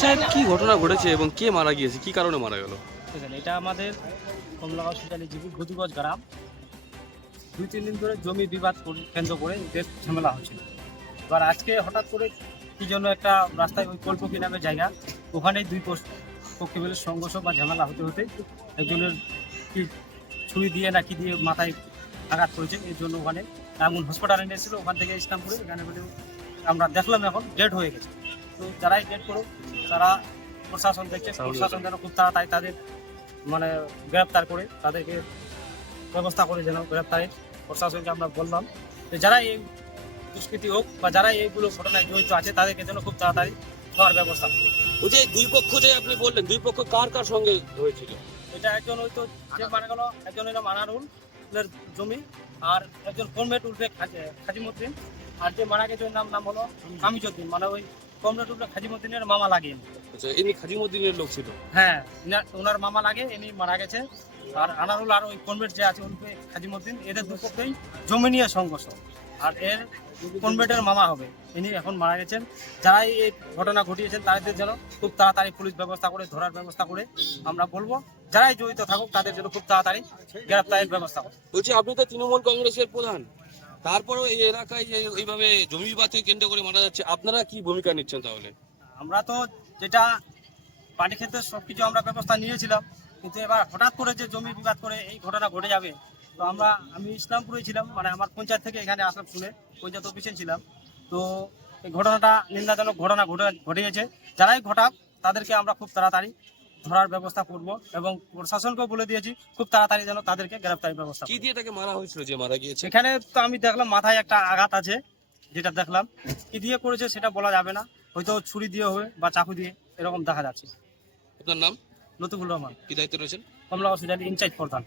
সাহেব কি ঘটনা ঘটেছে এবং কে মারা গিয়েছে, কি কারণে মারা গেল? এটা আমাদের কমলাগাঁও সুজালি জিবি গতিগজ গ্রাম। 2-3 দিন ধরে জমি বিবাদ কেন্দ্র করে এদের ঝামেলা হচ্ছিল। এবার আজকে হঠাৎ করে কি জন্য একটা রাস্তায় ওই কল্পকি নামের জায়গা, ওখানেই দুই পক্ষে মিলে সংঘর্ষ বা ঝামেলা হতে হতে একজনের কি ছুরি দিয়ে না কি দিয়ে মাথায় আঘাত করেছে। এর জন্য ওখানে এমন হসপিটালে নিয়েছিল, ওখান থেকে ইসলামপুরে এখানে বলে আমরা দেখলাম এখন ডেড হয়ে গেছে। তো যারাই ডেড করুক তারা প্রশাসন দেখছে, প্রশাসন যেন খুব তাড়াতাড়ি তাদের মানে গ্রেপ্তার করে তাদেরকে ব্যবস্থা করে যেন গ্রেপ্তারের প্রশাসনকে আমরা বললাম যে যারা এই দুষ্কৃতি হোক বা যারা এইগুলো ঘটনায় জড়িত আছে তাদেরকে যেন খুব তাড়াতাড়ি ধরার ব্যবস্থা করে। ওই যে দুই পক্ষ যে আপনি বললেন, দুই পক্ষ কার কার সঙ্গে হয়েছিল? এটা একজন হয়তো যে মারা গেল, একজন হলো মানারুলের জমি, আর একজন কমরেড উল্ফে খাজিমুদ্দিন, আর যে মারা গেছে নাম হলো হামিজউদ্দিন, মানে ওই কমরেড উল্ফে খাজিমুদ্দিনের মামা লাগে। আচ্ছা, ইনি খাজিমুদ্দিনের লোক ছিল? হ্যাঁ, ওনার মামা লাগে, ইনি মারা গেছে। আর আনারুল আর ওই কনভেট যে আছে উল্ফে খাজিমুদ্দিন, এদের দুপক্ষেই জমি নিয়ে সংঘর্ষ। আর এর কনভেটের মামা হবে, ইনি এখন মারা গেছেন। যারাই এই ঘটনা ঘটিয়েছেন তাদের যেন খুব তাড়াতাড়ি পুলিশ ব্যবস্থা করে ধরার ব্যবস্থা করে আমরা বলবো, যারাই জড়িত থাকুক তাদের জন্য খুব তাড়াতাড়ি গ্রেপ্তারের ব্যবস্থা করে। বলছি, আপনি তো তৃণমূল কংগ্রেসের প্রধান, তারপরেও এই এলাকায় যে এইভাবে জমি বিবাদকে কেন্দ্র করে মারা যাচ্ছে, আপনারা কি ভূমিকা নিচ্ছেন তাহলে? আমরা তো যেটা পার্টি ক্ষেত্রে সবকিছু আমরা ব্যবস্থা নিয়েছিলাম, কিন্তু এবার হঠাৎ করে যে জমি বিবাদ করে এই ঘটনা ঘটে যাবে, তো আমি ইসলামপুরে ছিলাম, মানে আমার পঞ্চায়েত থেকে এখানে আসলাম শুনে, পঞ্চায়েত অফিসে ছিলাম। তো এই ঘটনাটা নিন্দাজনক ঘটনা ঘটিয়েছে। যারাই ঘটাক তাদেরকে আমরা খুব তাড়াতাড়ি ধরার ব্যবস্থা করব এবং প্রশাসনকেও বলে দিয়েছি খুব তাড়াতাড়ি যেন তাদেরকে গ্রেফতারের ব্যবস্থা। কি দিয়ে তাকে মারা হয়েছিল যে মারা গিয়েছে? এখানে তো আমি দেখলাম মাথায় একটা আঘাত আছে, যেটা দেখলাম। কি দিয়ে করেছে সেটা বলা যাবে না, হয়তো ছুরি দিয়ে হবে বা চাকু দিয়ে, এরকম দেখা যাচ্ছে। আপনার নাম? লতিফুর রহমান। কি দায়িত্বে রয়েছেন? কমলাগাঁও সুজালি ইনচার্জ প্রধান।